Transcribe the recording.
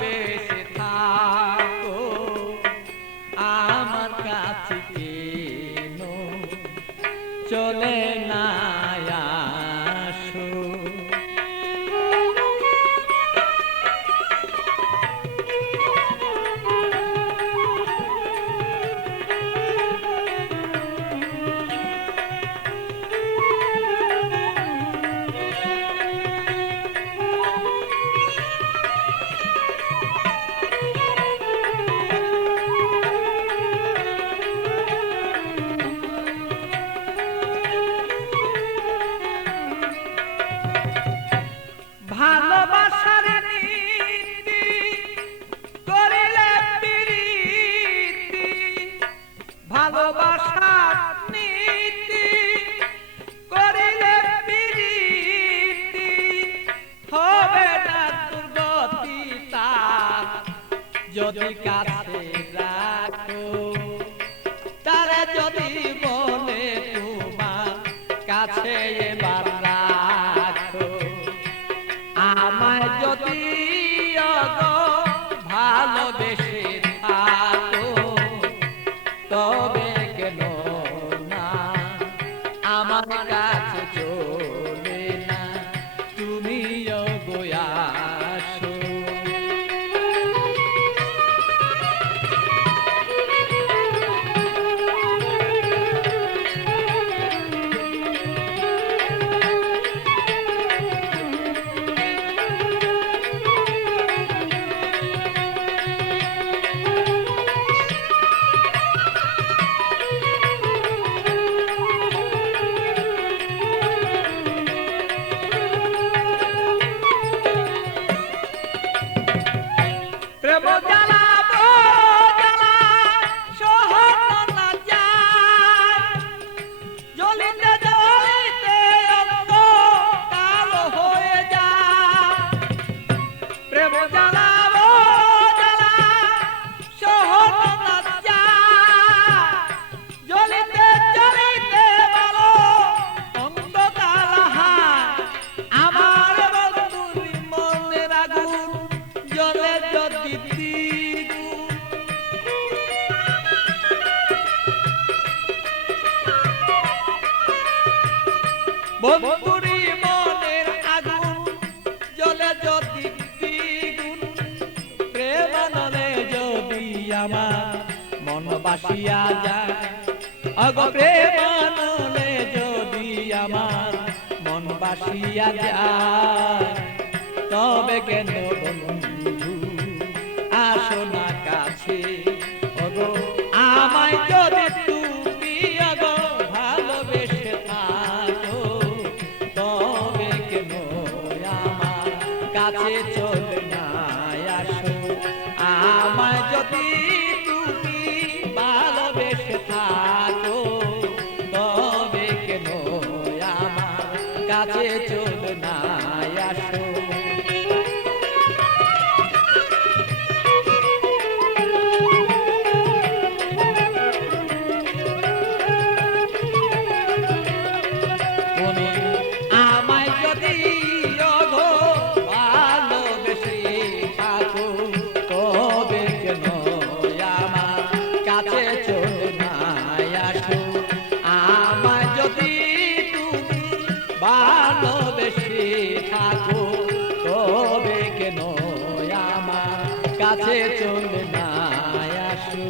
ভালোবেসে থাকো আমার কাছে কেন চলে না আসো। ভালোবাসার নীতি করিলে প্রীতি, ভালোবাসার নীতি করিলে প্রীতি হবে না দুর্গতি তার যদি কাছে রাখো, তারে যদি বলে তোমার কাছে এবার রাখো। আমায় যদি ভালোবেসে থাকো তবে কেন না আমার কাছে চলে না তুমিও গো আসো। প্রেম জ্বালা জ্বালা সহন না যায়, জ্বলিতে জ্বলিতে অঙ্গ কালো হয়ে যায়। প্রেম জ্বালা জ্বালা সহন না যায়, জ্বলিতে জ্বলিতে বলো অঙ্গ কালো হয়। আমার বন্ধুর মনের আগুন জ্বলে যদি বন্ধুরি মনের আগুন জ্বলে যদি দ্বিগুণ, প্রেম নলে যদি আমার মন বাসিয়া যায়। অগ প্রেম নলে যদি আমার মন বাসিয়া যায় তবে কেন বন্ধু আসো না কাছে। ওগো আমায় যদি তুমি ওগো ভালোবেসে থাকো তবে কেন আমার কাছে চলে না আসো। আমায় যদি তুমি ভালোবেসে থাকো তবে কেন আমার কাছে চলে না আসো। আমায় যদি ভালোবেসে থাকো তবে কেন আমার কাছে চলে না আসো। আমায় যদি তুমি ভালোবেসে থাকো তবে কেন আমার কাছে চলে না আসো।